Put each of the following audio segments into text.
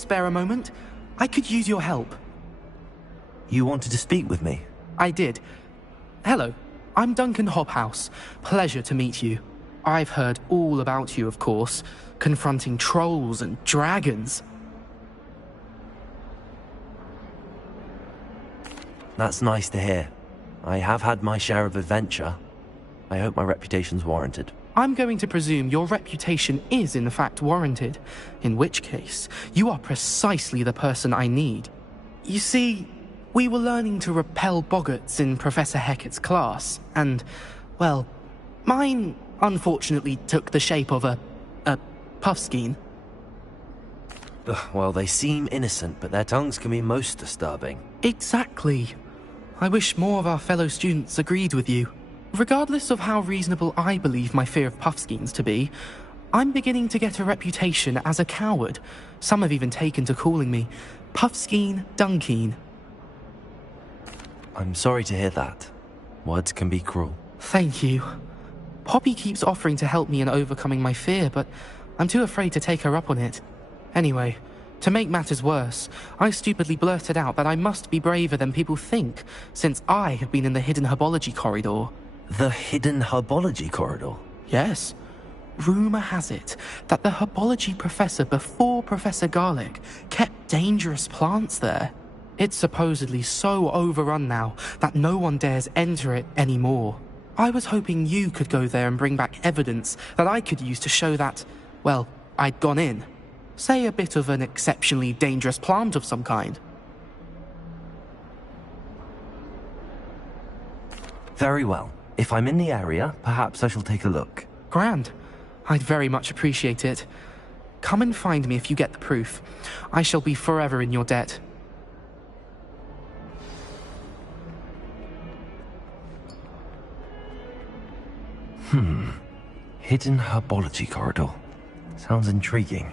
spare a moment? I could use your help. You wanted to speak with me? I did. Hello, I'm Duncan Hobhouse. Pleasure to meet you. I've heard all about you, of course, confronting trolls and dragons. That's nice to hear. I have had my share of adventure. I hope my reputation's warranted. I'm going to presume your reputation is in fact warranted, in which case, you are precisely the person I need. You see, we were learning to repel boggarts in Professor Hecat's class, and, well, mine unfortunately took the shape of a puffskein. Well, they seem innocent, but their tongues can be most disturbing. Exactly. I wish more of our fellow students agreed with you. Regardless of how reasonable I believe my fear of puffskeins to be, I'm beginning to get a reputation as a coward. Some have even taken to calling me Puffskeen Dunkeen. I'm sorry to hear that. Words can be cruel. Thank you. Poppy keeps offering to help me in overcoming my fear, but I'm too afraid to take her up on it. Anyway, to make matters worse, I stupidly blurted out that I must be braver than people think, since I have been in the hidden herbology corridor. The hidden herbology corridor? Yes. Rumour has it that the herbology professor before Professor Garlic kept dangerous plants there. It's supposedly so overrun now that no one dares enter it anymore. I was hoping you could go there and bring back evidence that I could use to show that, well, I'd gone in. Say a bit of an exceptionally dangerous plant of some kind. Very well. If I'm in the area, perhaps I shall take a look. Grand. I'd very much appreciate it. Come and find me if you get the proof. I shall be forever in your debt. Hidden herbology corridor. Sounds intriguing.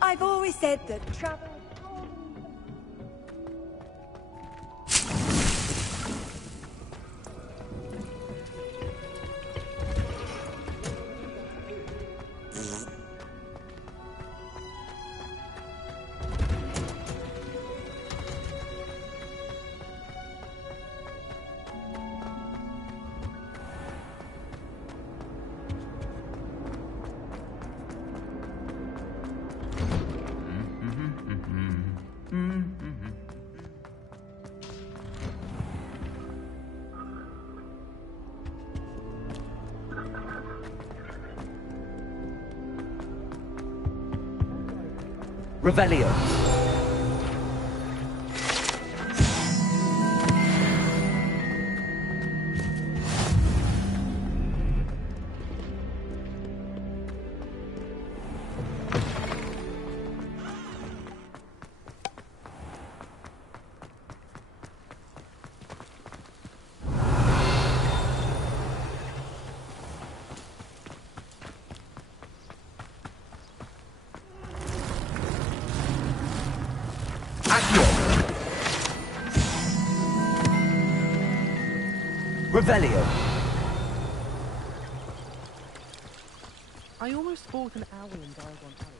I've always said that travel... Revelio. Revelio. I almost fought an owl in Diagon Alley.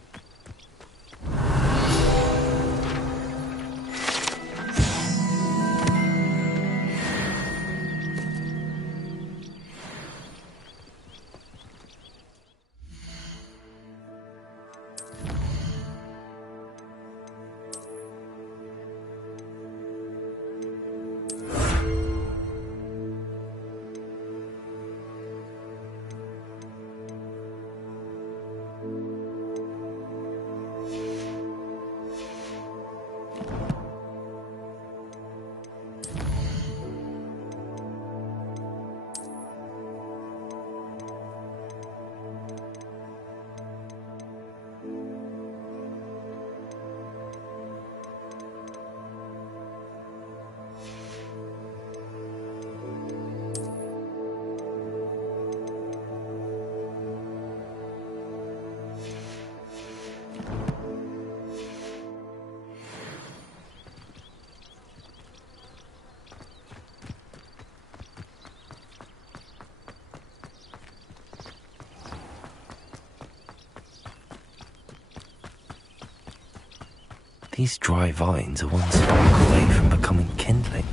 These dry vines are one spark away from becoming kindling.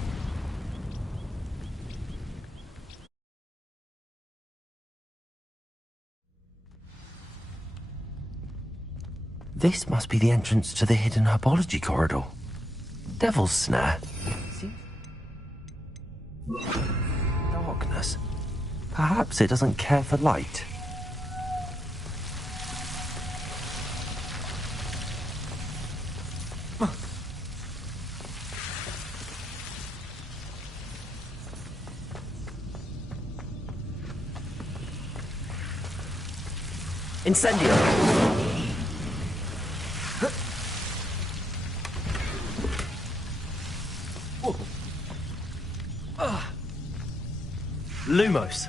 This must be the entrance to the hidden herbology corridor. Devil's Snare. See? Darkness. Perhaps it doesn't care for light. Incendio! Lumos.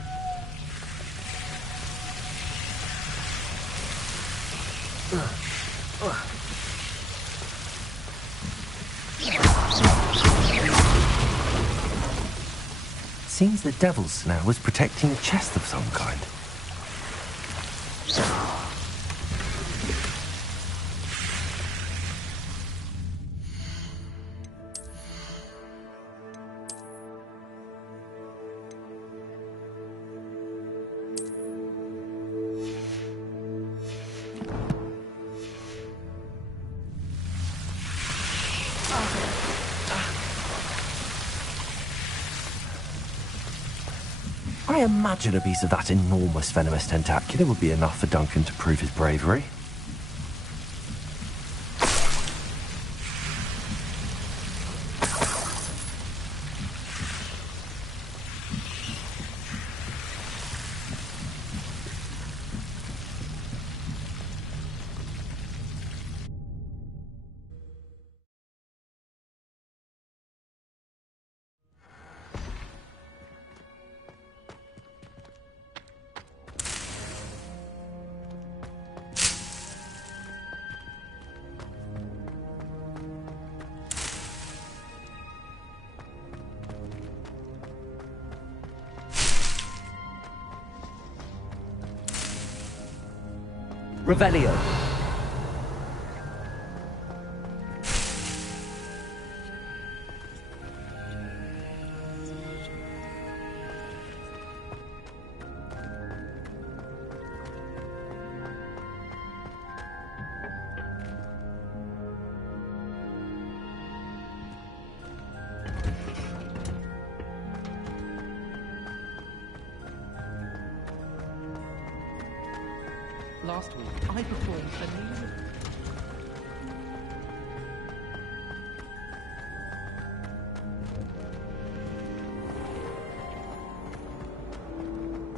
Seems the Devil's Snare was protecting a chest of some kind. I imagine a piece of that enormous venomous tentacular would be enough for Duncan to prove his bravery. Revelio. Last week, I performed the new...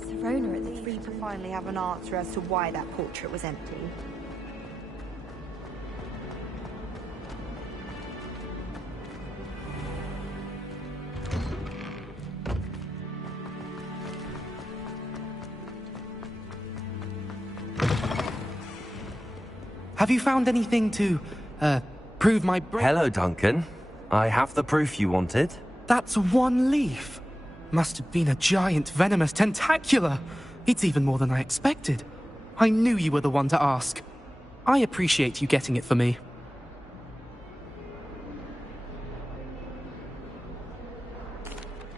Serona at the free to finally have an answer as to why that portrait was empty. Have you found anything to, prove my Hello, Duncan. I have the proof you wanted. That's one leaf. Must have been a giant venomous tentacula. It's even more than I expected. I knew you were the one to ask. I appreciate you getting it for me.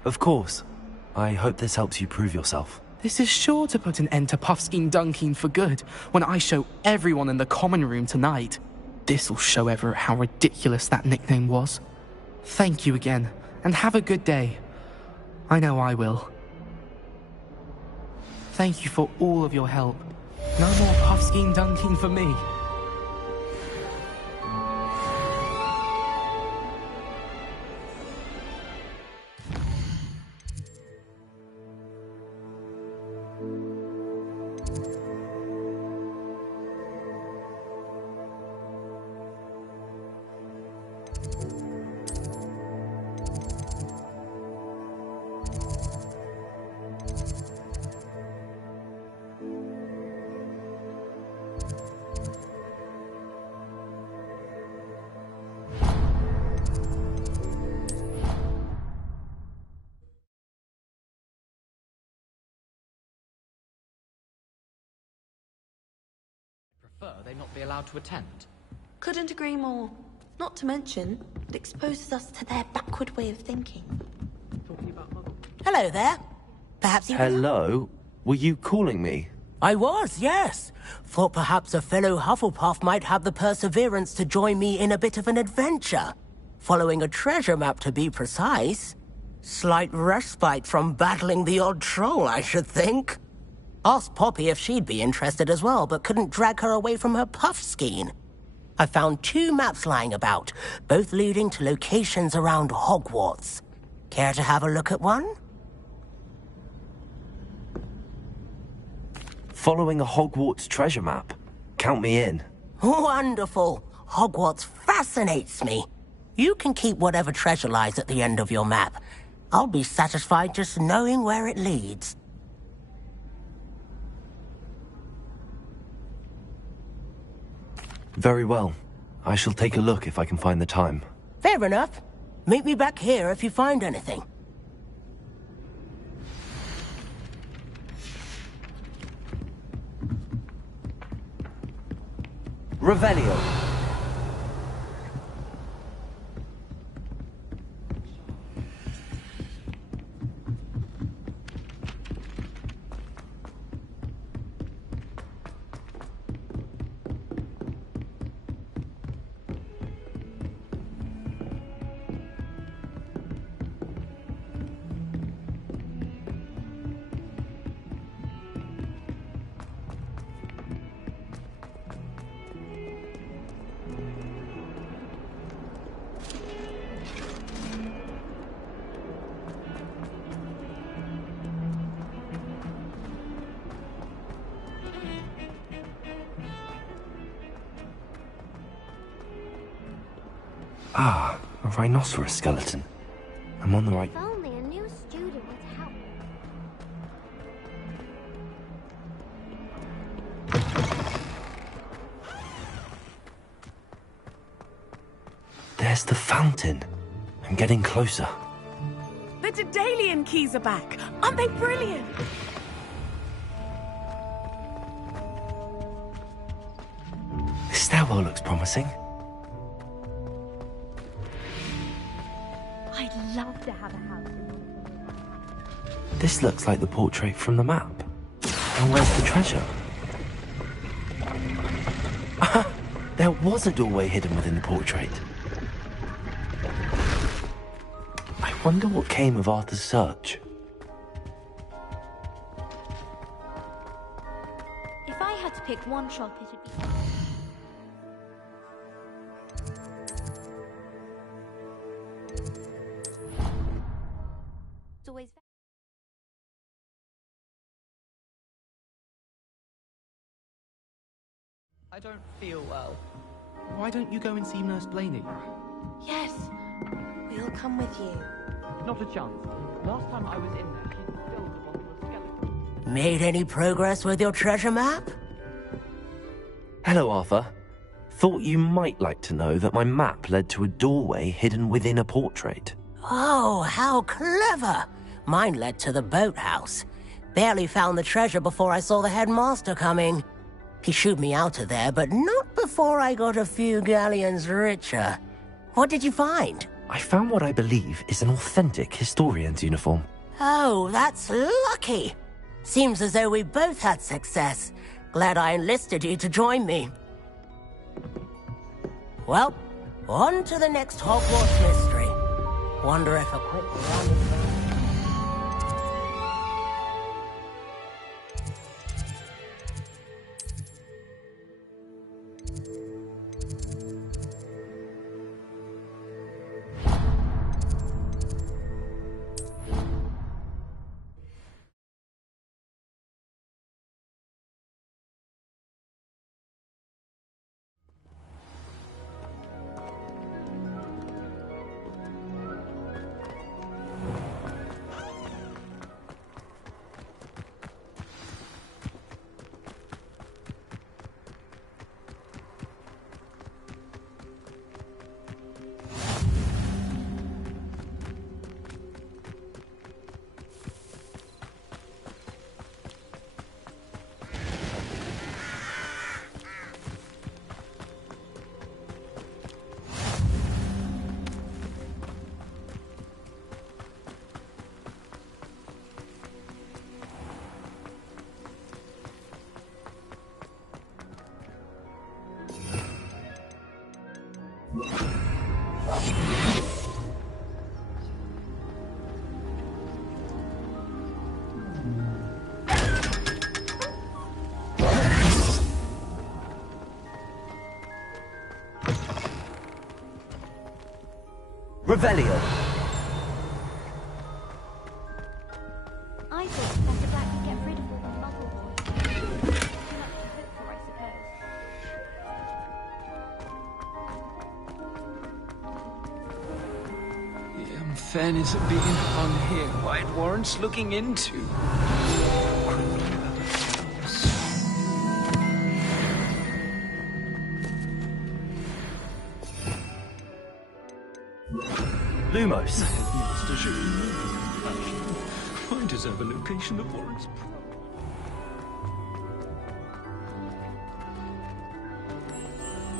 Of course. I hope this helps you prove yourself. This is sure to put an end to Puffskein Dunkin for good when I show everyone in the common room tonight. This'll show Everett how ridiculous that nickname was. Thank you again, and have a good day. I know I will. Thank you for all of your help. No more Puffskein Dunkin for me. They not be allowed to attend. Couldn't agree more. Not to mention, it exposes us to their backward way of thinking. Hello there. Perhaps you... Hello? Were you calling me? I was, yes. Thought perhaps a fellow Hufflepuff might have the perseverance to join me in a bit of an adventure. Following a treasure map, to be precise. Slight respite from battling the odd troll, I should think. Asked Poppy if she'd be interested as well, but couldn't drag her away from her puff skein. I found 2 maps lying about, both leading to locations around Hogwarts. Care to have a look at one? Following a Hogwarts treasure map? Count me in. Wonderful. Hogwarts fascinates me. You can keep whatever treasure lies at the end of your map. I'll be satisfied just knowing where it leads. Very well. I shall take a look if I can find the time. Fair enough. Meet me back here if you find anything. Revelio. Ah, a rhinoceros skeleton. I'm on the right... If only a new student would help. There's the fountain. I'm getting closer. The Daedalian keys are back. Aren't they brilliant? This stairwell looks promising. I'd love to have a house in one of them. This looks like the portrait from the map. And where's the treasure? There was a doorway hidden within the portrait. I wonder what came of Arthur's search. If I had to pick one shop, it'd be... It's always... I don't feel well. Why don't you go and see Nurse Blaney? Yes, we'll come with you. Not a chance. Last time I was in there, she spilled a bottle of skeleton. Made any progress with your treasure map? Hello, Arthur. Thought you might like to know that my map led to a doorway hidden within a portrait. Oh, how clever! Mine led to the boathouse. Barely found the treasure before I saw the headmaster coming. He shooed me out of there, but not before I got a few galleons richer. What did you find? I found what I believe is an authentic historian's uniform. Oh, that's lucky. Seems as though we both had success. Glad I enlisted you to join me. Well, on to the next Hogwarts mystery. Wonder if a quick run... Revelio. I thought Professor Black could get rid of all the muggle boys. Too much to hope for, I suppose. The unfairness of being on here, why it warrants looking into. Lumos. Master should be I deserve a location that warrants.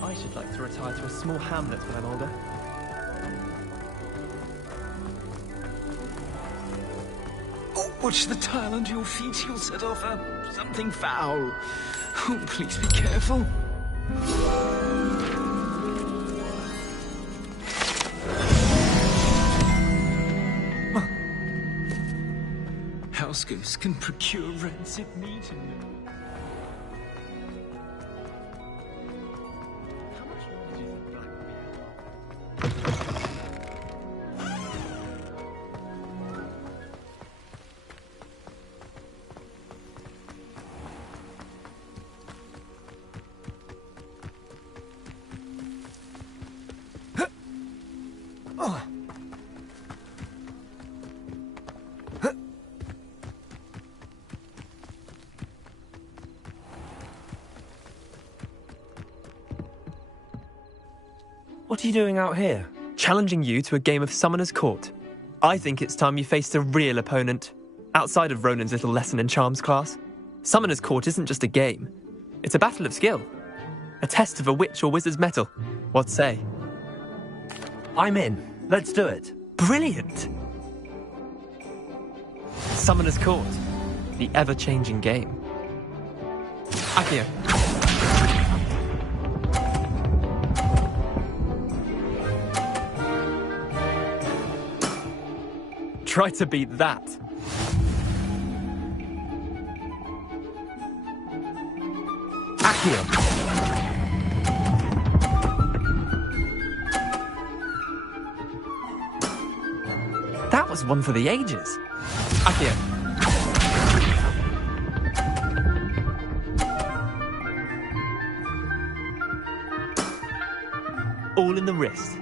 I should like to retire to a small hamlet when I'm older. Oh, watch the tile under your feet. You'll set off something foul. Oh, please be careful. House ghosts can procure rancid meat and... How much longer do you think Black will be out? What are you doing out here? Challenging you to a game of Summoner's Court. I think it's time you faced a real opponent, outside of Ronan's little lesson in charms class. Summoner's Court isn't just a game. It's a battle of skill. A test of a witch or wizard's mettle. What say? I'm in. Let's do it. Brilliant! Summoner's Court. The ever-changing game. Accio. Try to beat that. Accio. That was one for the ages. Accio. All in the wrist.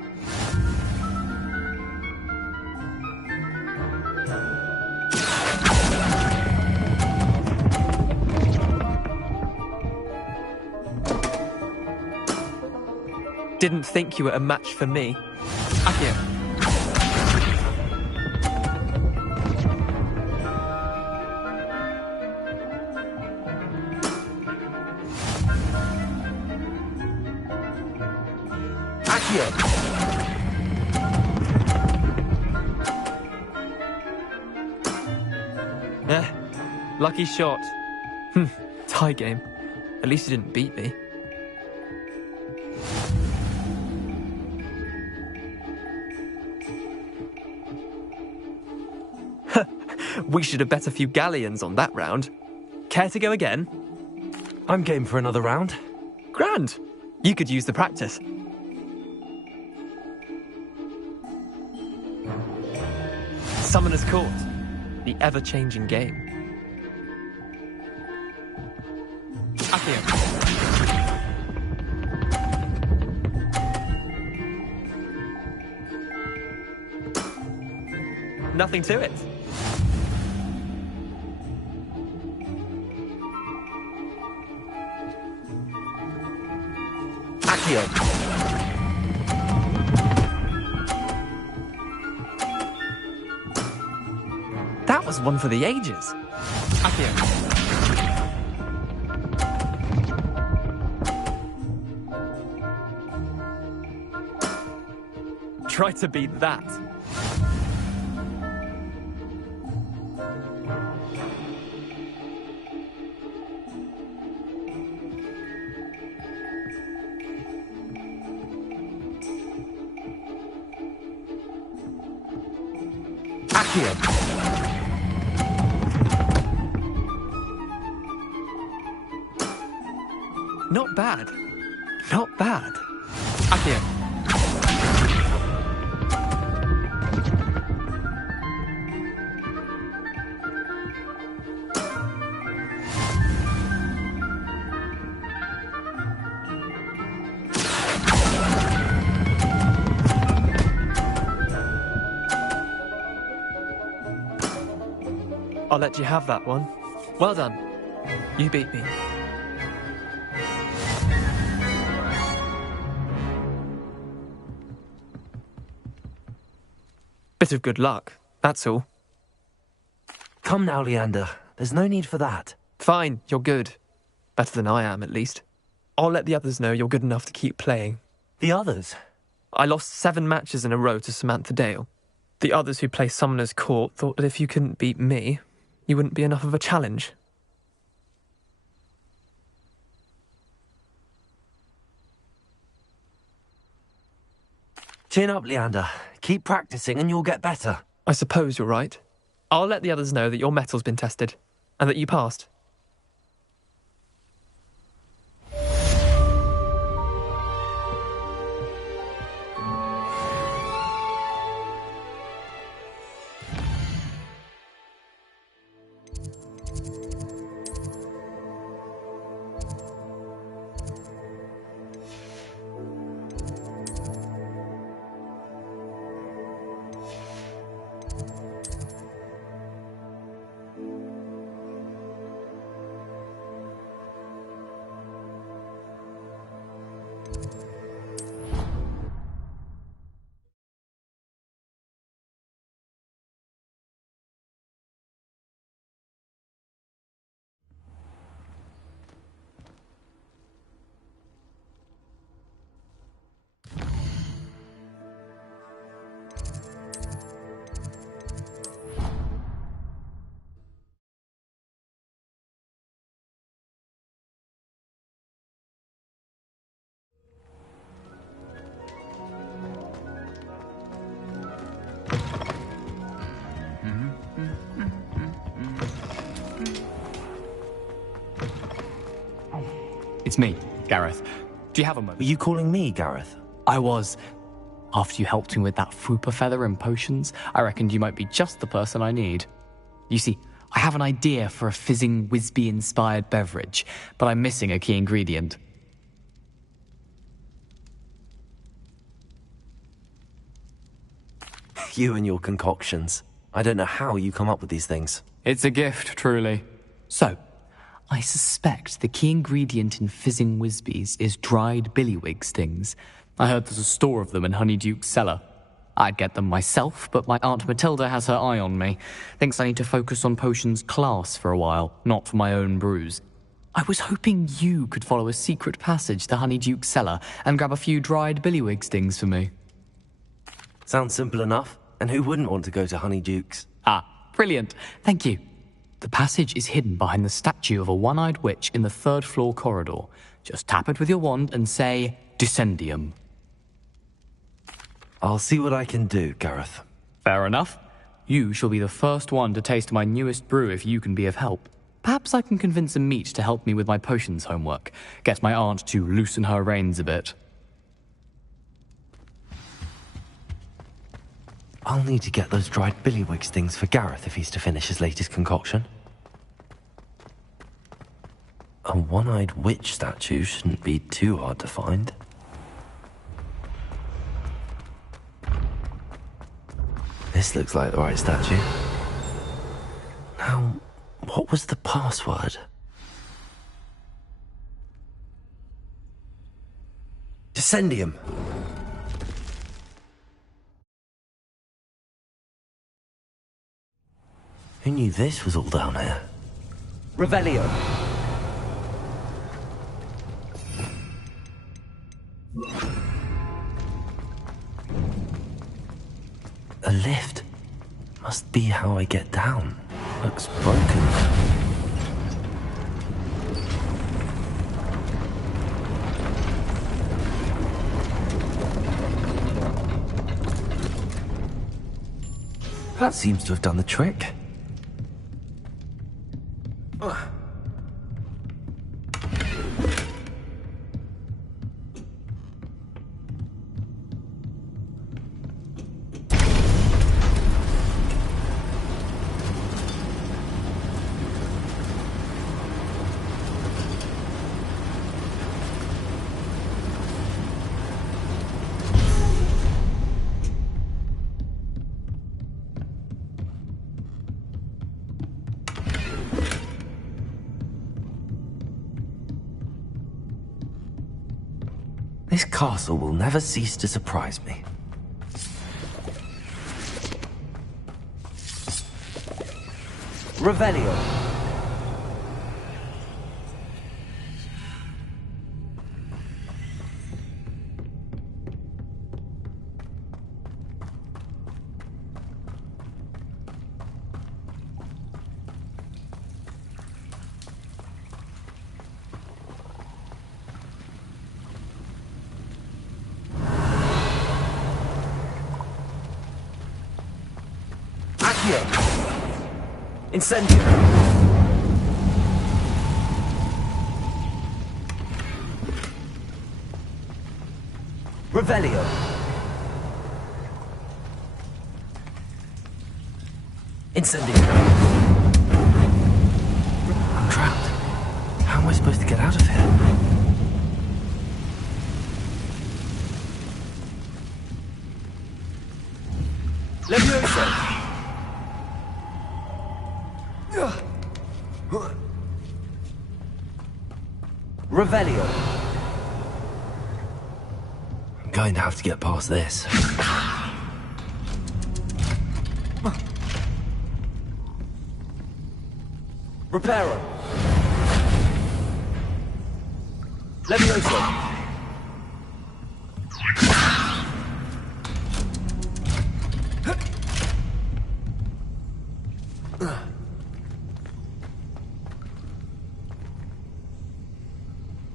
Didn't think you were a match for me. Accio. Lucky shot. Tie game. At least you didn't beat me. We should have bet a few galleons on that round. Care to go again? I'm game for another round. Grand. You could use the practice. Summoner's Court. The ever-changing game. Accio. Nothing to it. Accio. That was one for the ages. Accio. Try to beat that. Accio. Not bad. Not bad. Accio. I'll let you have that one. Well done. You beat me. Bit of good luck, that's all. Come now, Leander. There's no need for that. Fine, you're good. Better than I am, at least. I'll let the others know you're good enough to keep playing. The others? I lost 7 matches in a row to Samantha Dale. The others who play Summoner's Court thought that if you couldn't beat me, you wouldn't be enough of a challenge. Chin up, Leander. Keep practicing and you'll get better. I suppose you're right. I'll let the others know that your metal's been tested, and that you passed. It's me, Gareth. Do you have a moment? Were you calling me, Gareth? I was. After you helped me with that Fupa feather and potions, I reckoned you might be just the person I need. You see, I have an idea for a fizzing Whizbee-inspired beverage, but I'm missing a key ingredient. You and your concoctions. I don't know how you come up with these things. It's a gift, truly. So, I suspect the key ingredient in fizzing Whizbees is dried billywig stings. I heard there's a store of them in Honeyduke's cellar. I'd get them myself, but my Aunt Matilda has her eye on me. Thinks I need to focus on potions class for a while, not for my own brews. I was hoping you could follow a secret passage to Honeyduke's cellar and grab a few dried billywig stings for me. Sounds simple enough. And who wouldn't want to go to Honeyduke's? Ah, brilliant. Thank you. The passage is hidden behind the statue of a one-eyed witch in the 3rd floor corridor. Just tap it with your wand and say, Descendium. I'll see what I can do, Gareth. Fair enough. You shall be the first one to taste my newest brew if you can be of help. Perhaps I can convince a meat to help me with my potions homework. Get my aunt to loosen her reins a bit. I'll need to get those dried billywig stings for Gareth if he's to finish his latest concoction. A one-eyed witch statue shouldn't be too hard to find. This looks like the right statue. Now, what was the password? Descendium! Who knew this was all down here? Revelio. A lift. Must be how I get down. Looks broken. That seems to have done the trick. castle will never cease to surprise me. Revelio. Incendio. Revelio. Incendio. I'm trapped. How am I supposed to get out of here? Levioso. Revelio. I'm going to have to get past this. Reparo. Levioso.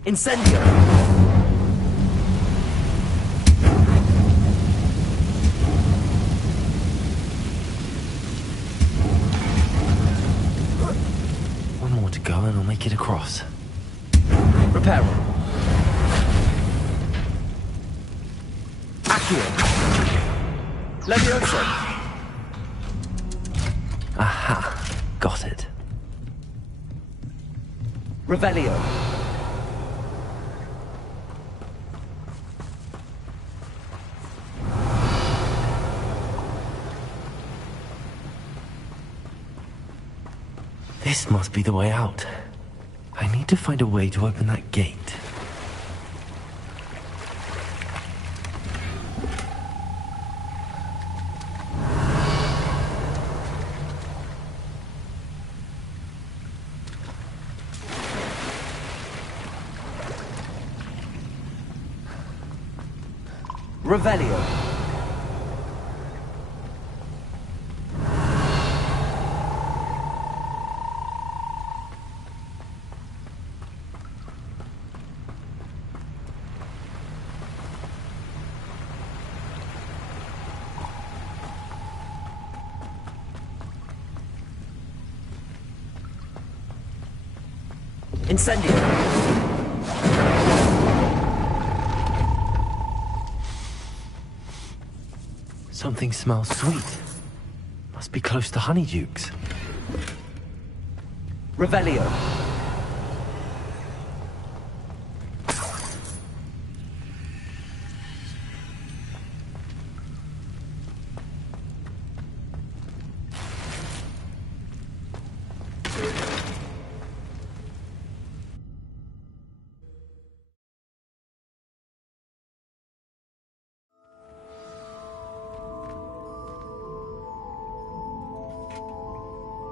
Incendio! One more to go and I'll make it across. Reparo. Accio. Levioso. Aha. Got it. Revelio. This must be the way out. I need to find a way to open that gate. Revelio. Incendio. Something smells sweet. Must be close to Honeydukes. Revelio.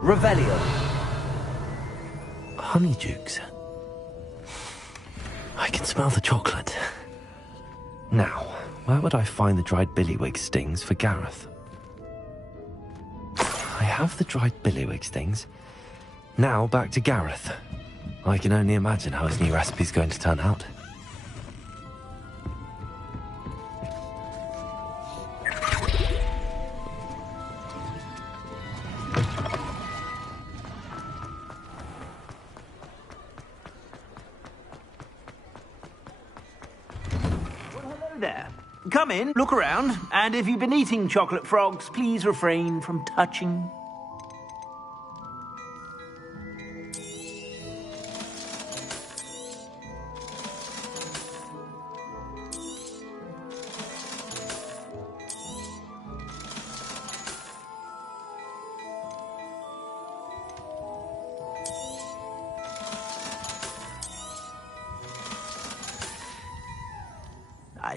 Revelio. Honeydukes. I can smell the chocolate. Now, where would I find the dried billywig stings for Gareth? I have the dried billywig stings. Now back to Gareth. I can only imagine how his new recipe's going to turn out. There. Come in, look around, and if you've been eating chocolate frogs, please refrain from touching.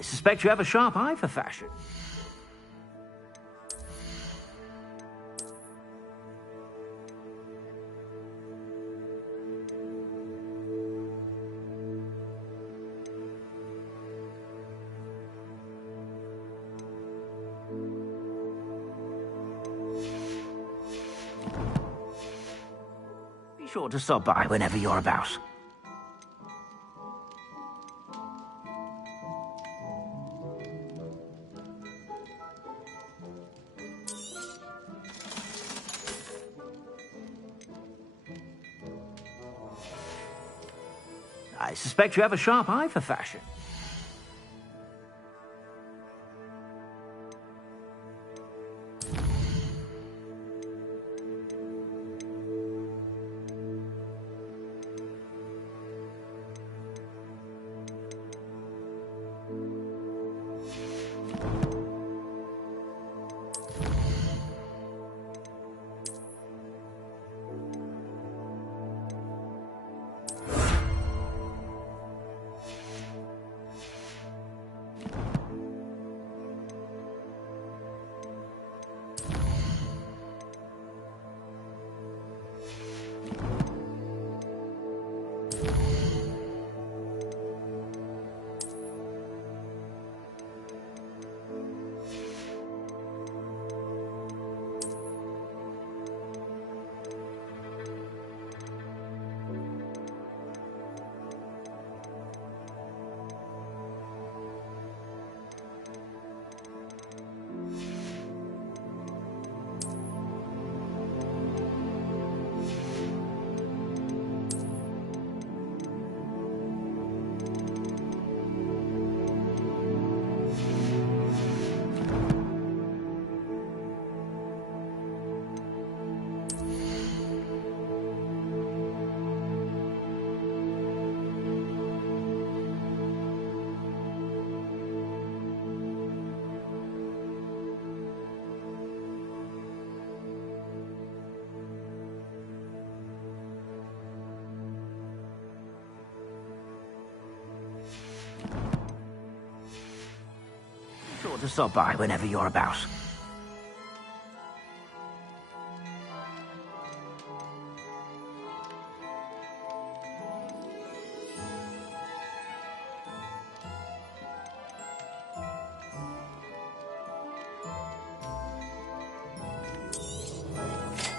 suspect you have a sharp eye for fashion. Be sure to stop by whenever you're about. I suspect you have a sharp eye for fashion. Sure to stop by whenever you're about.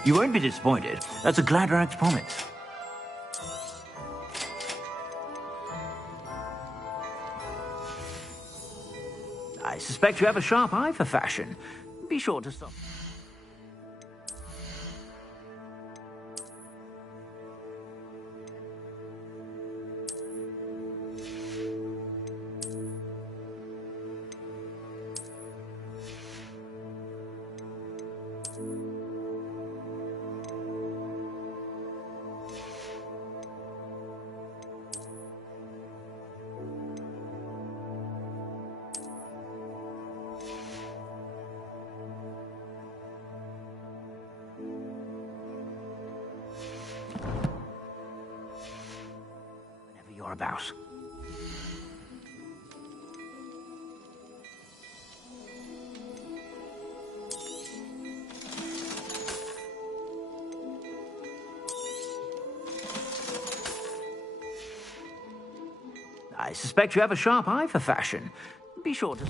You won't be disappointed. That's a Gladrax promise. I suspect you have a sharp eye for fashion. Be sure to stop. You're about. I suspect you have a sharp eye for fashion. Be sure to...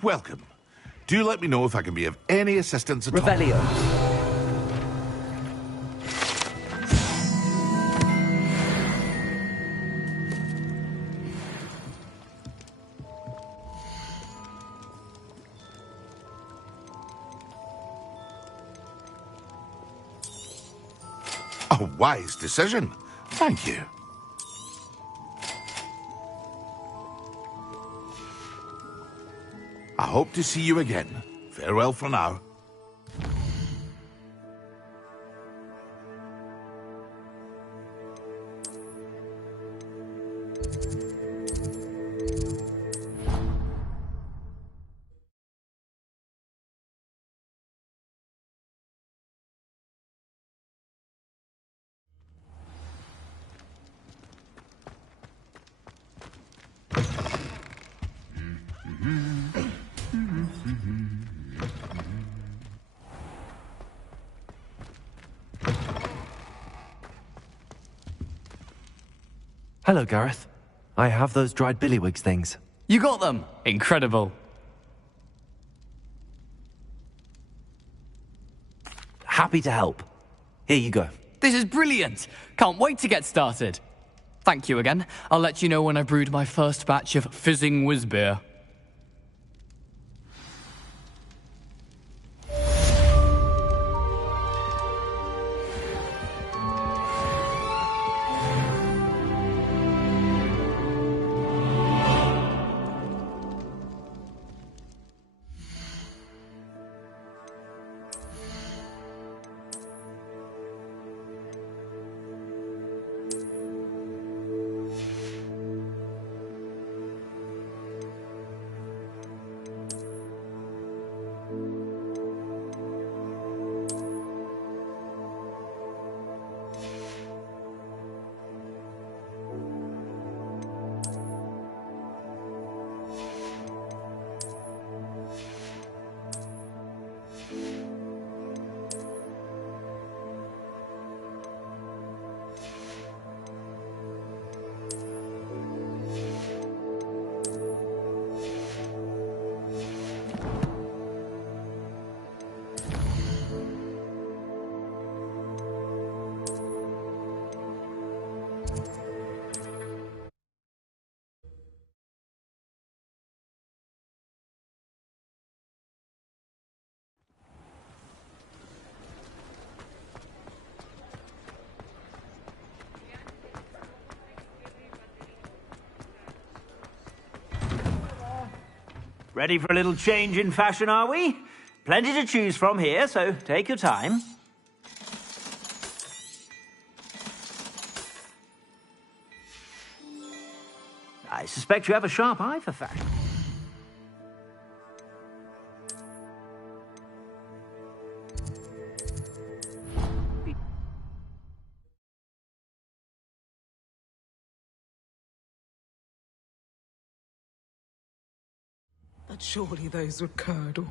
Welcome. Do let me know if I can be of any assistance at Revelio. all. A wise decision. Thank you. I hope to see you again. Farewell for now. Hello, Gareth. I have those dried billywigs things. You got them! Incredible. Happy to help. Here you go. This is brilliant! Can't wait to get started. Thank you again. I'll let you know when I brewed my first batch of fizzing whiz beer. Ready for a little change in fashion, are we? Plenty to choose from here, so take your time. I suspect you have a sharp eye for fashion. But surely those were curdle.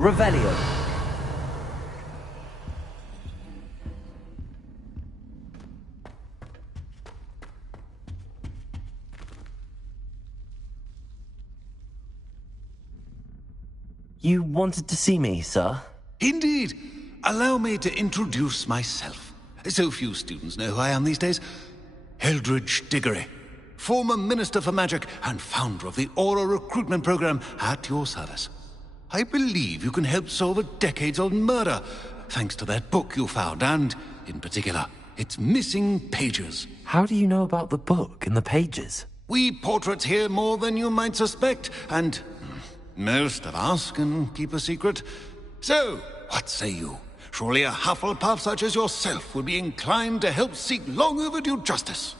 Revelio. You wanted to see me, sir? Indeed. Allow me to introduce myself. So few students know who I am these days. Eldridge Diggory, former Minister for Magic and founder of the Aura Recruitment Program, at your service. I believe you can help solve a decades-old murder, thanks to that book you found, and, in particular, its missing pages. How do you know about the book and the pages? We portraits here more than you might suspect, and most of us can keep a secret. So, what say you? Surely a Hufflepuff such as yourself would be inclined to help seek long overdue justice.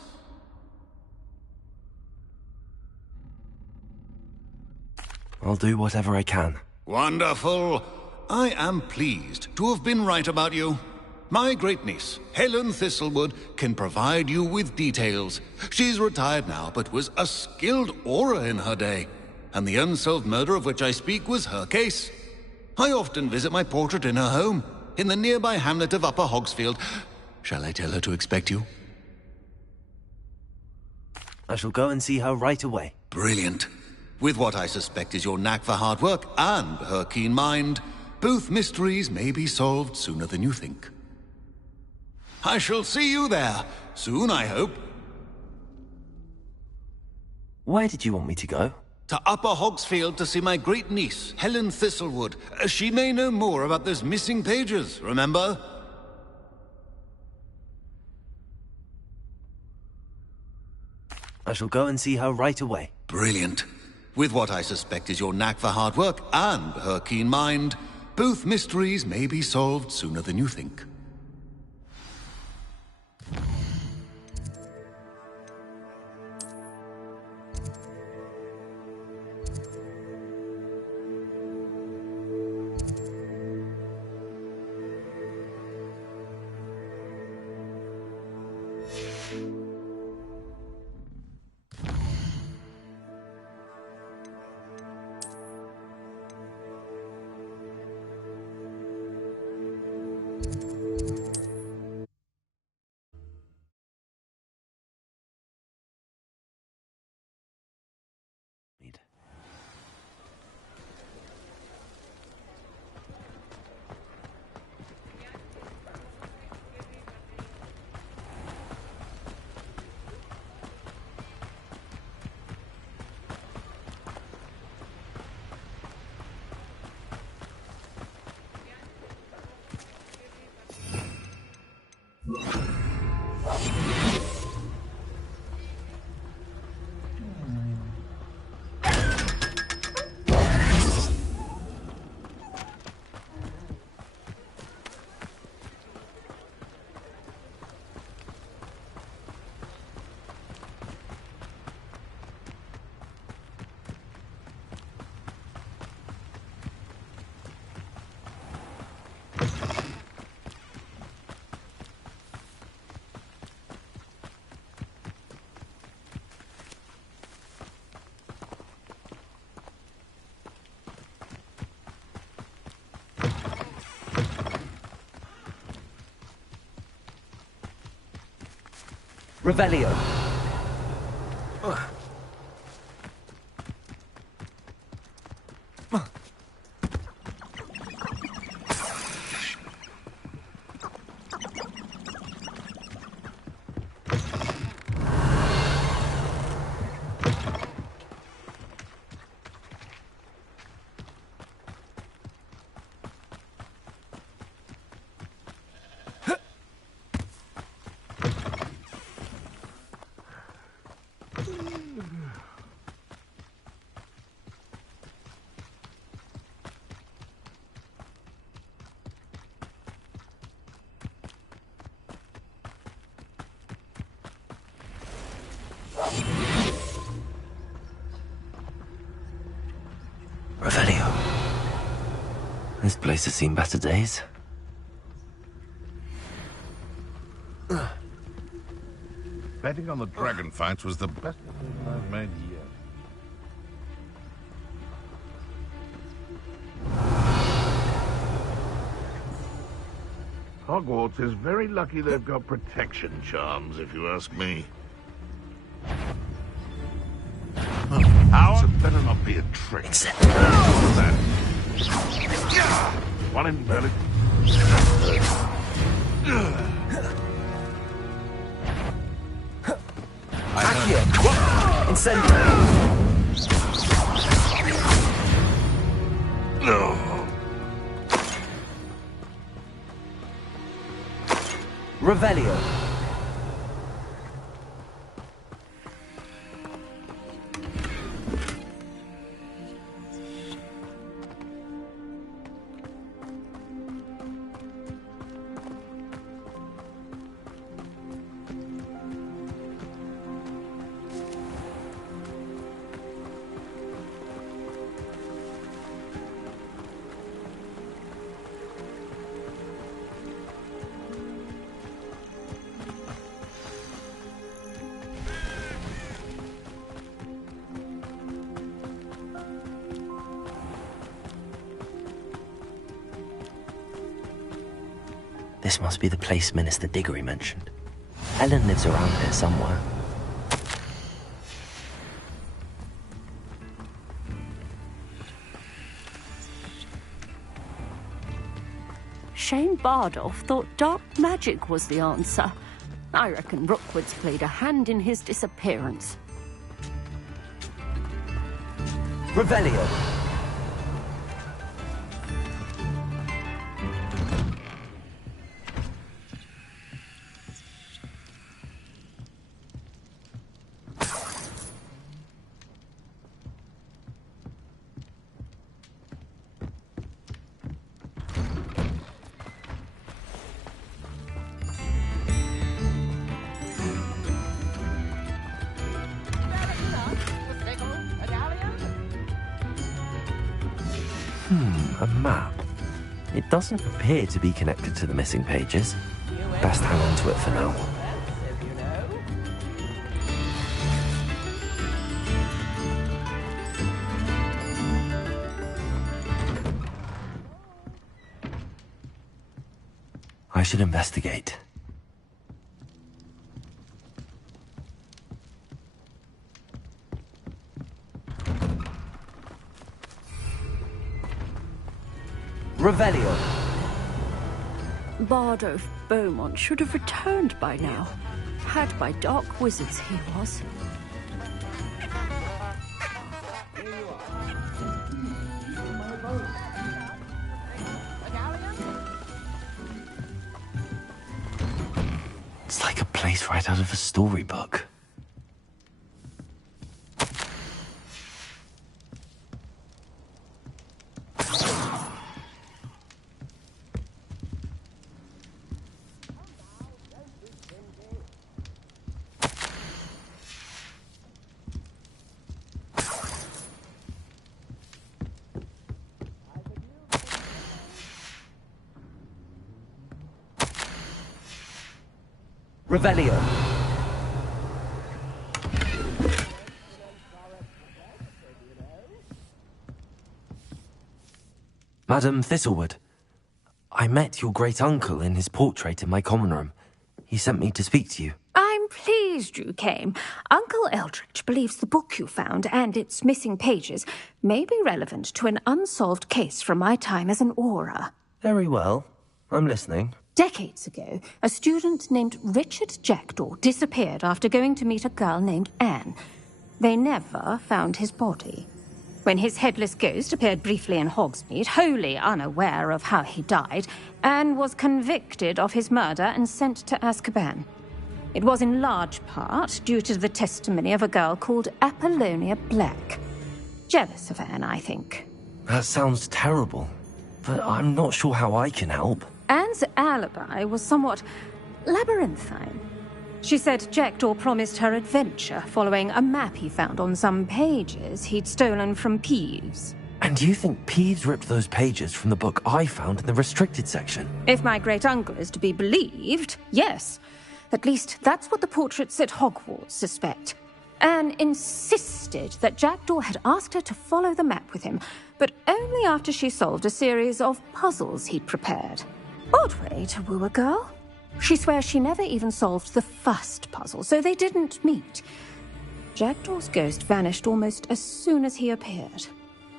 I'll do whatever I can. Wonderful. I am pleased to have been right about you. My great-niece, Helen Thistlewood, can provide you with details. She's retired now, but was a skilled aura in her day. And the unsolved murder of which I speak was her case. I often visit my portrait in her home, in the nearby hamlet of Upper Hogsfield. Shall I tell her to expect you? I shall go and see her right away. Brilliant. With what I suspect is your knack for hard work and her keen mind, both mysteries may be solved sooner than you think. I shall see you there, soon I hope. Where did you want me to go? To Upper Hogsfield to see my great-niece, Helen Thistlewood. She may know more about those missing pages, remember? I shall go and see her right away. Brilliant. With what I suspect is your knack for hard work and her keen mind, both mysteries may be solved sooner than you think. Revelio. Revelio. This place has seen better days. Betting on the dragon fights was the best I've made yet. Hogwarts is very lucky they've got protection charms, if you ask me. How? It better not be a trick. That. One in belly. No. Revelio. This must be the place Minister Diggory mentioned. Ellen lives around here somewhere. Shane Bardolph thought dark magic was the answer. I reckon Rookwood's played a hand in his disappearance. Revelio! A map. It doesn't appear to be connected to the missing pages. Best hang on to it for now. I should investigate. Revelio. Bardolph Beaumont should have returned by now. Had by dark wizards he was. It's like a place right out of a storybook. Revelio. Madam Thistlewood, I met your great-uncle in his portrait in my common room. He sent me to speak to you. I'm pleased you came. Uncle Eldridge believes the book you found and its missing pages may be relevant to an unsolved case from my time as an Auror. Very well. I'm listening. Decades ago, a student named Richard Jackdaw disappeared after going to meet a girl named Anne. They never found his body. When his headless ghost appeared briefly in Hogsmeade, wholly unaware of how he died, Anne was convicted of his murder and sent to Azkaban. It was in large part due to the testimony of a girl called Apollonia Black. Jealous of Anne, I think. That sounds terrible, but I'm not sure how I can help. Anne's alibi was somewhat labyrinthine. She said Jackdaw promised her adventure following a map he found on some pages he'd stolen from Peeves. And do you think Peeves ripped those pages from the book I found in the restricted section? If my great-uncle is to be believed, yes. At least that's what the portraits at Hogwarts suspect. Anne insisted that Jackdaw had asked her to follow the map with him, but only after she solved a series of puzzles he'd prepared. Odd way to woo a girl. She swears she never even solved the first puzzle, so they didn't meet. Jackdaw's ghost vanished almost as soon as he appeared.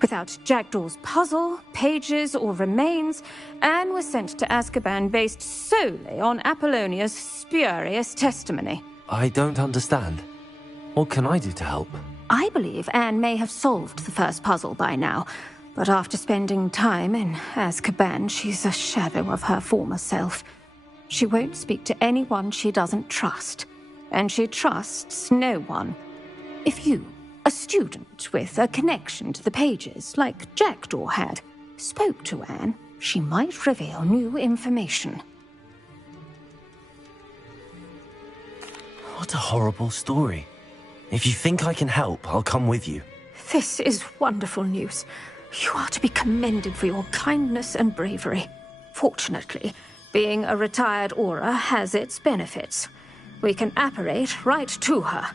Without Jackdaw's puzzle, pages, or remains, Anne was sent to Azkaban based solely on Apollonia's spurious testimony. I don't understand. What can I do to help? I believe Anne may have solved the first puzzle by now, but after spending time in Azkaban, she's a shadow of her former self. She won't speak to anyone she doesn't trust, and she trusts no one. If you, a student with a connection to the pages, like Jackdaw had, spoke to Anne, she might reveal new information. What a horrible story. If you think I can help, I'll come with you. This is wonderful news. You are to be commended for your kindness and bravery. Fortunately, being a retired Auror has its benefits. We can apparate right to her.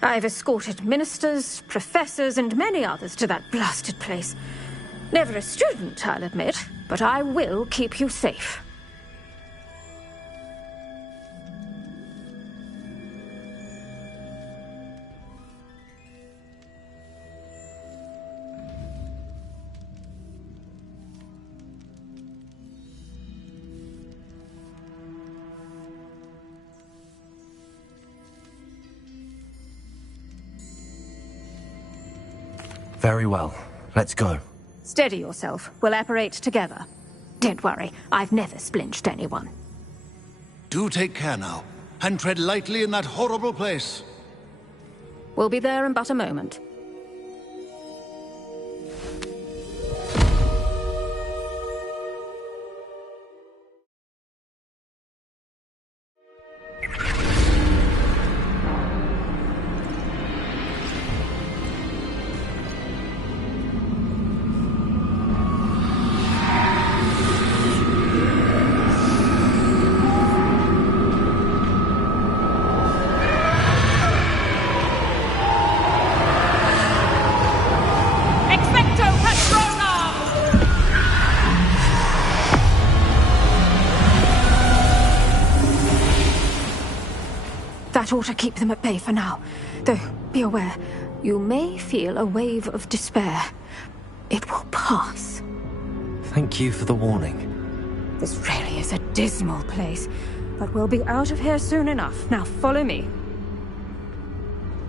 I've escorted ministers, professors, and many others to that blasted place. Never a student, I'll admit, but I will keep you safe. Very well. Let's go. Steady yourself. We'll apparate together. Don't worry, I've never splinched anyone. Do take care now, and tread lightly in that horrible place. We'll be there in but a moment. That ought to keep them at bay for now. Though, be aware, you may feel a wave of despair. It will pass. Thank you for the warning. This really is a dismal place, but we'll be out of here soon enough. Now follow me.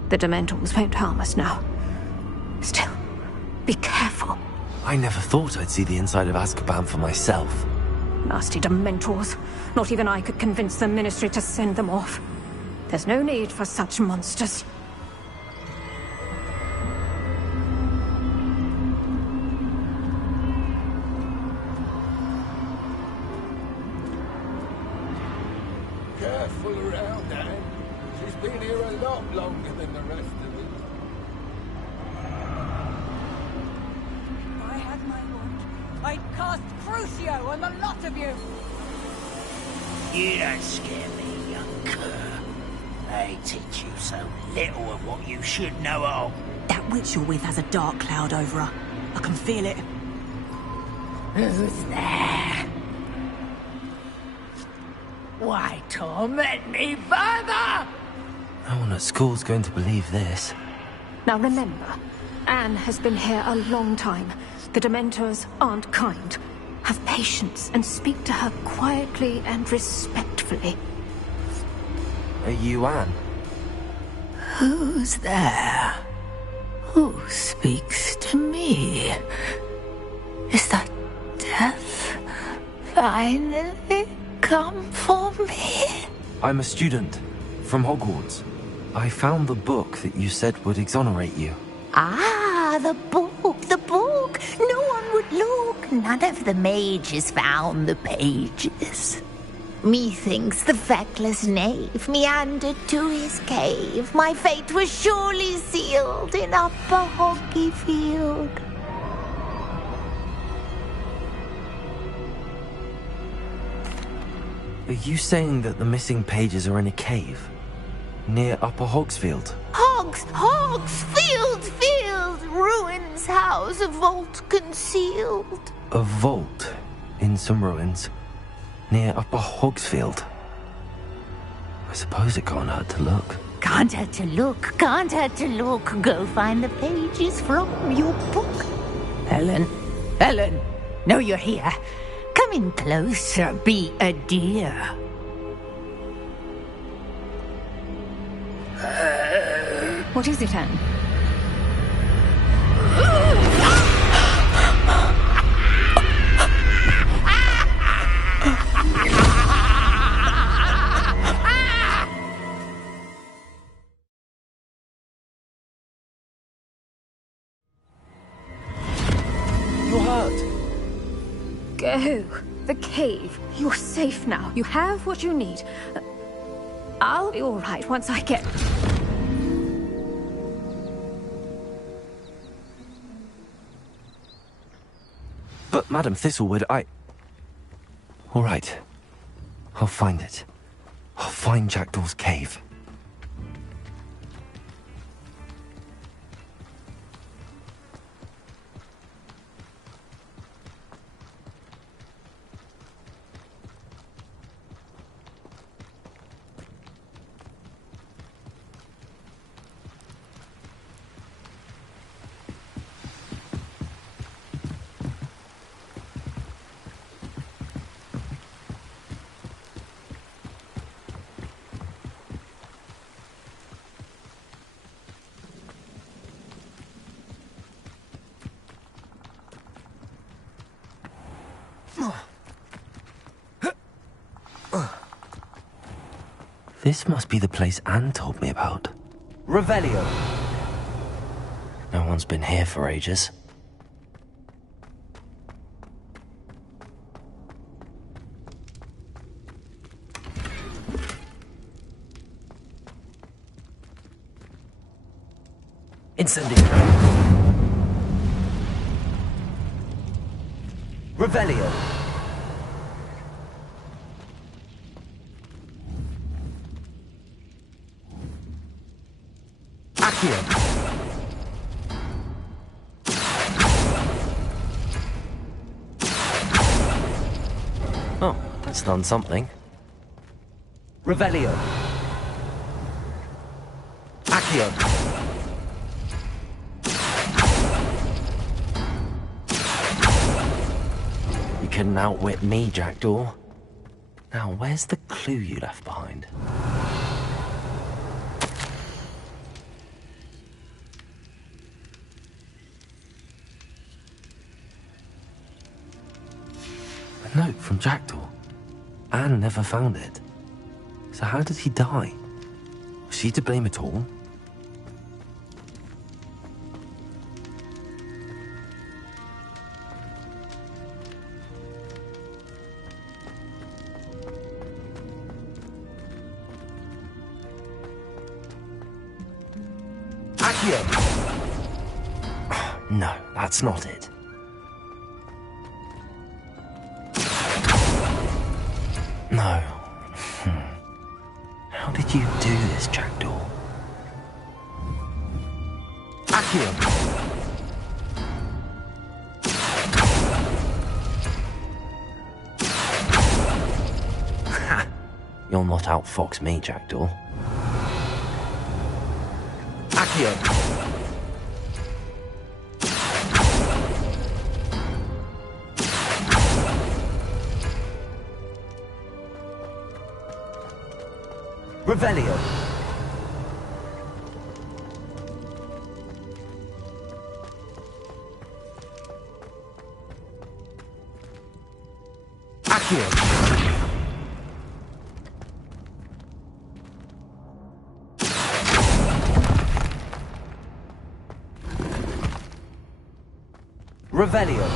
The Dementors won't harm us now. Still, be careful. I never thought I'd see the inside of Azkaban for myself. Nasty Dementors. Not even I could convince the Ministry to send them off. There's no need for such monsters. Careful around, Anne. She's been here a lot longer than the rest of us. If I had my wand, I'd cast Crucio on the lot of you. You don't scare me, young cur. They teach you so little of what you should know of. That witch you're with has a dark cloud over her. I can feel it. Who's there? Why torment me further? No one at school's going to believe this. Now remember, Anne has been here a long time. The Dementors aren't kind. Have patience and speak to her quietly and respectfully. Are you Anne? Who's there? Who speaks to me? Is that death finally come for me? I'm a student from Hogwarts. I found the book that you said would exonerate you. Ah, the book, the book. No one would look. None of the mages found the pages. Methinks the feckless knave meandered to his cave. My fate was surely sealed in Upper Hogsfield. Are you saying that the missing pages are in a cave? Near Upper Hogsfield? Hogsfield, ruins house, a vault concealed. A vault in some ruins? Near Upper Hogsfield? I suppose it can't hurt to look. Can't hurt to look, can't hurt to look. Go find the pages from your book. Helen, know you're here. Come in closer, be a dear. What is it, Anne? Go. The cave. You're safe now. You have what you need. I'll be all right once I get... But, Madam Thistlewood, All right. I'll find it. I'll find Jackdaw's cave. This must be the place Anne told me about. Revelio! No one's been here for ages. Incendio! Revelio! Accio! Oh, that's done something. Revelio! Accio! You couldn't outwit me, Jackdaw. Now, where's the clue you left behind? A note from Jackdaw. Anne never found it. So how did he die? Was she to blame at all? No, that's not it. No. How did you do this, Jackdaw? Accio! You'll not outfox me, Jackdaw. Accio! Revelio! Accio! Revelio!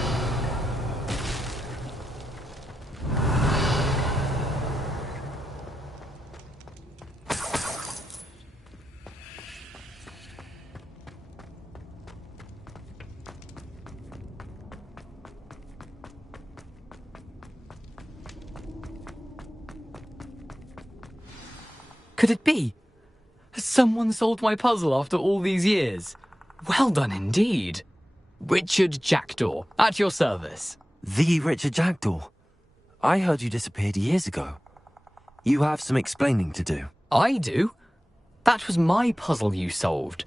Could it be? Has someone solved my puzzle after all these years? Well done indeed. Richard Jackdaw, at your service. The Richard Jackdaw. I heard you disappeared years ago. You have some explaining to do. I do? That was my puzzle you solved.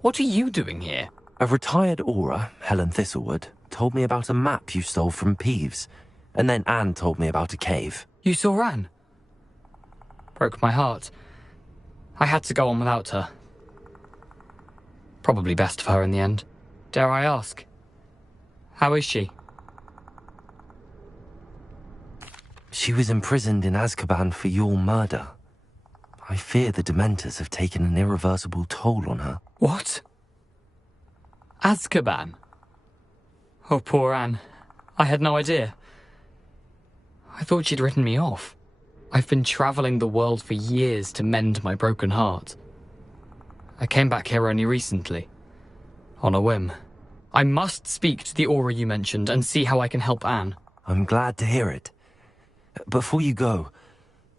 What are you doing here? A retired Aura, Helen Thistlewood, told me about a map you stole from Peeves. And then Anne told me about a cave. You saw Anne? Broke my heart. I had to go on without her. Probably best for her in the end. Dare I ask? How is she? She was imprisoned in Azkaban for your murder. I fear the Dementors have taken an irreversible toll on her. What? Azkaban? Oh, poor Anne. I had no idea. I thought she'd written me off. I've been travelling the world for years to mend my broken heart. I came back here only recently. On a whim. I must speak to the Aura you mentioned and see how I can help Anne. I'm glad to hear it. Before you go,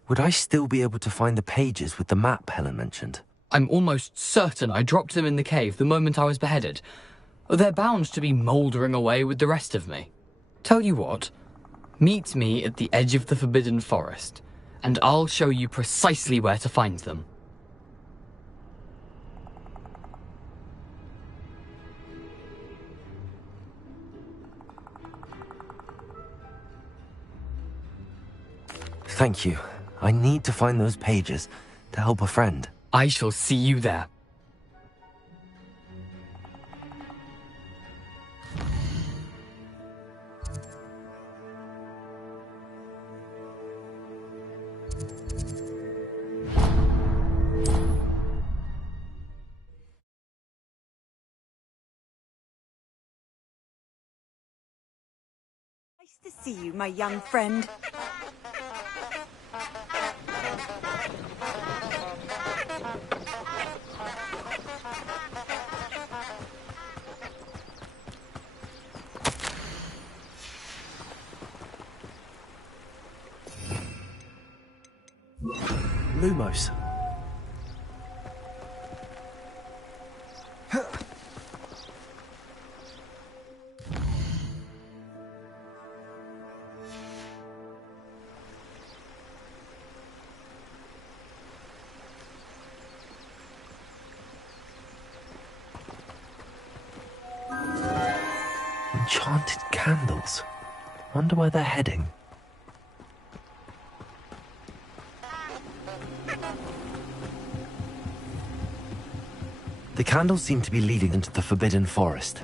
would I still be able to find the pages with the map Helen mentioned? I'm almost certain I dropped them in the cave the moment I was beheaded. They're bound to be mouldering away with the rest of me. Tell you what, meet me at the edge of the Forbidden Forest, and I'll show you precisely where to find them. Thank you. I need to find those pages to help a friend. I shall see you there. To see you, my young friend. Lumos. Enchanted candles. Wonder where they're heading. The candles seem to be leading into the Forbidden Forest.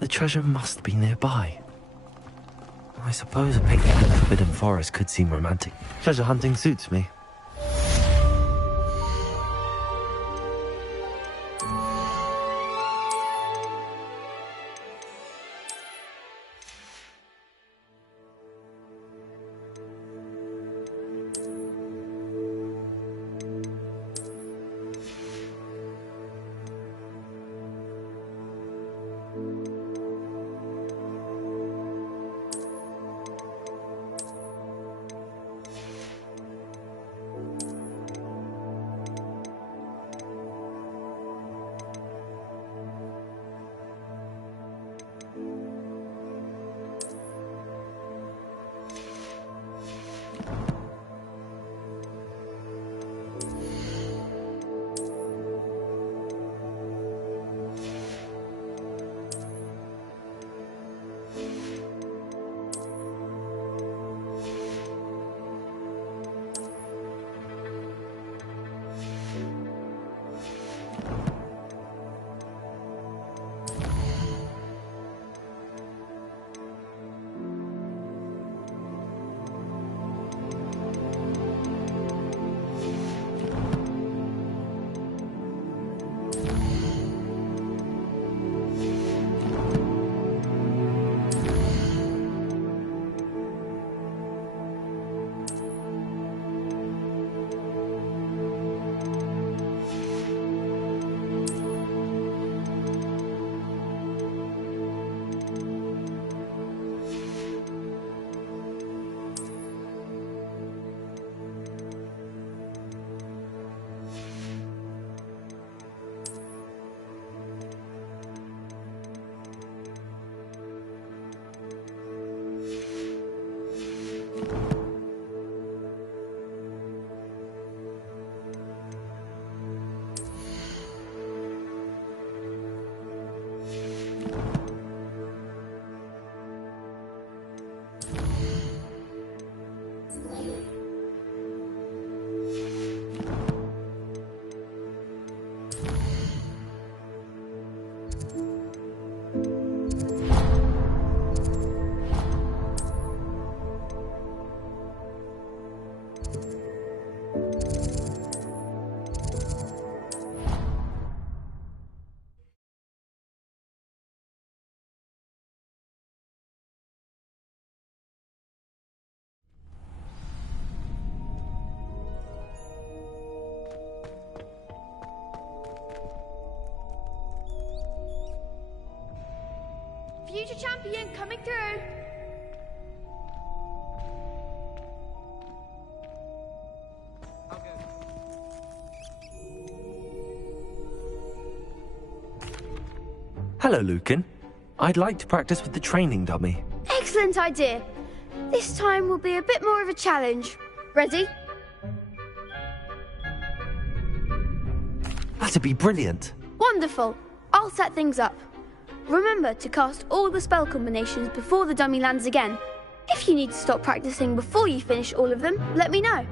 The treasure must be nearby. I suppose a picnic in the Forbidden Forest could seem romantic. Treasure hunting suits me. Future champion coming through. Hello, Lucan. I'd like to practice with the training dummy. Excellent idea. This time will be a bit more of a challenge. Ready? That'd be brilliant. Wonderful. I'll set things up. Remember to cast all the spell combinations before the dummy lands again. If you need to stop practicing before you finish all of them, let me know.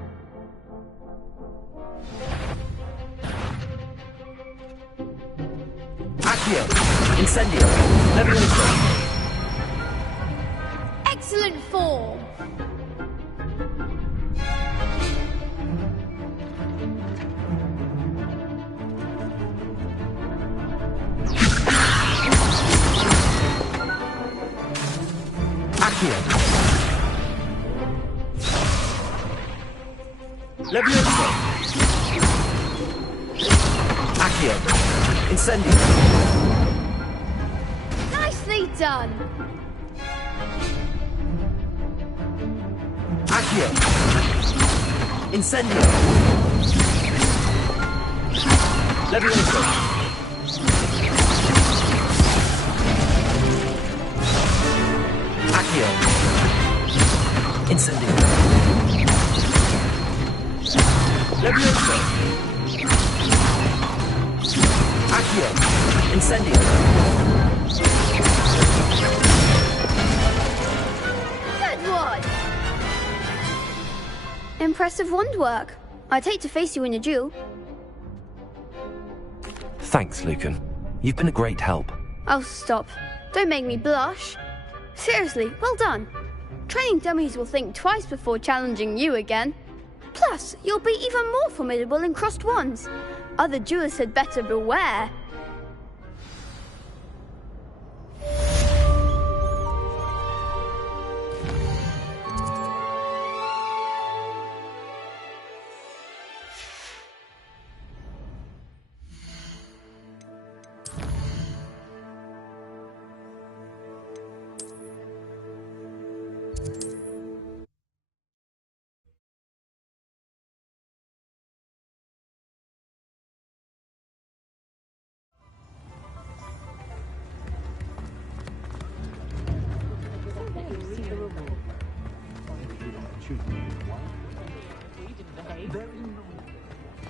Accio! Incendio! Levioso! Excellent form! Accio! Levioso! Accio! Incendio! Nicely done! Accio! Incendio! Levioso! Accio! Incendio! Levioso! Accio! Incendio! Good one! Impressive wand work. I'd hate to face you in a duel. Thanks, Lucan. You've been a great help. Oh, stop. Don't make me blush. Seriously, well done. Training dummies will think twice before challenging you again. Plus, you'll be even more formidable in crossed wands. Other duelists had better beware.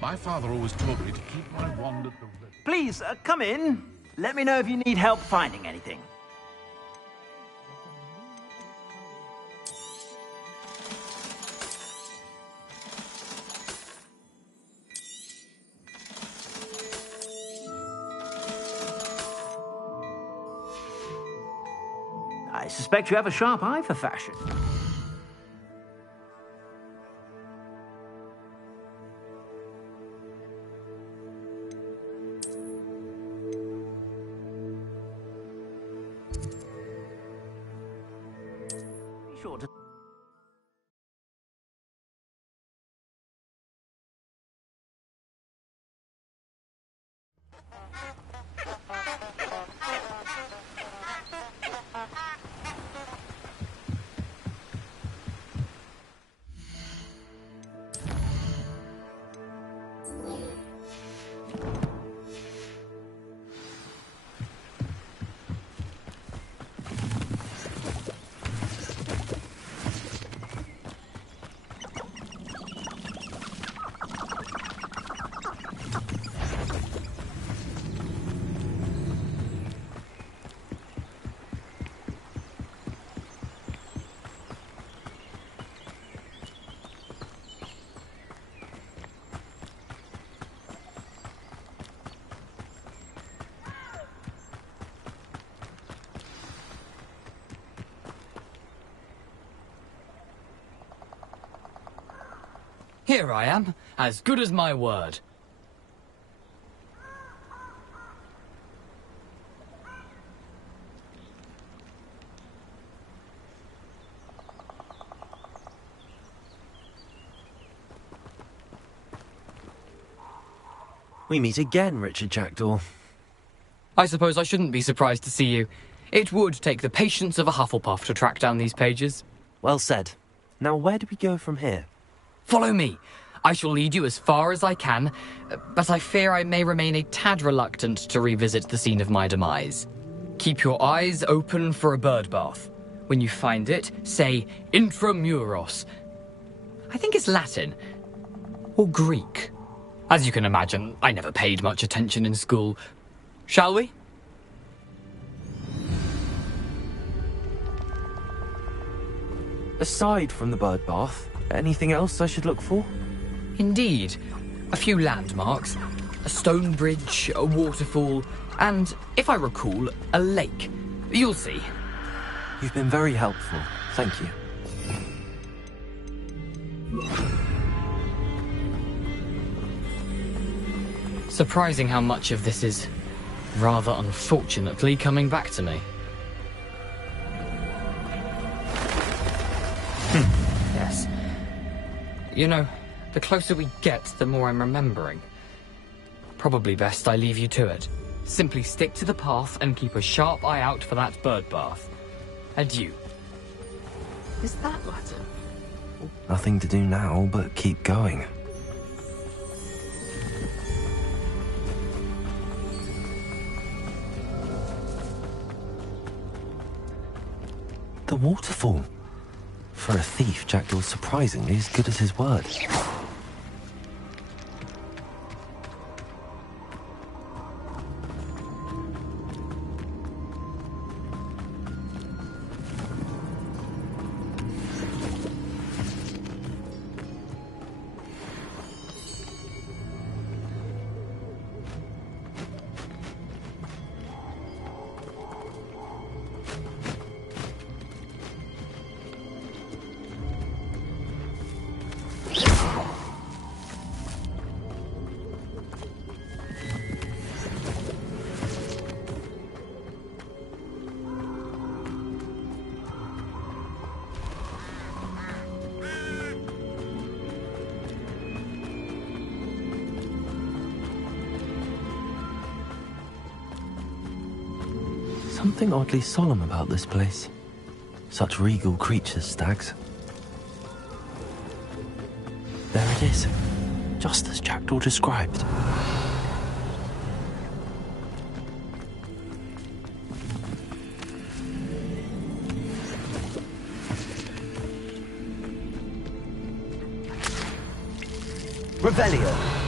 My father always told me to keep my wand at the ready. Please, come in. Let me know if you need help finding anything. I suspect you have a sharp eye for fashion. Be sure to... Here I am, as good as my word. We meet again, Richard Jackdaw. I suppose I shouldn't be surprised to see you. It would take the patience of a Hufflepuff to track down these pages. Well said. Now where do we go from here? Follow me. I shall lead you as far as I can, but I fear I may remain a tad reluctant to revisit the scene of my demise. Keep your eyes open for a bird bath. When you find it, say intramuros. I think it's Latin. Or Greek. As you can imagine, I never paid much attention in school. Shall we? Aside from the bird bath, anything else I should look for? Indeed. A few landmarks. A stone bridge, a waterfall, and, if I recall, a lake. You'll see. You've been very helpful. Thank you. Surprising how much of this is, rather unfortunately, coming back to me. Yes. You know, the closer we get, the more I'm remembering. Probably best I leave you to it. Simply stick to the path and keep a sharp eye out for that bird bath. Adieu. Is that Latin? Nothing to do now but keep going. The waterfall. For a thief, Jackdaw's surprisingly as good as his word. Something oddly solemn about this place. Such regal creatures, stags. There it is, just as Jackdaw described. Revelio.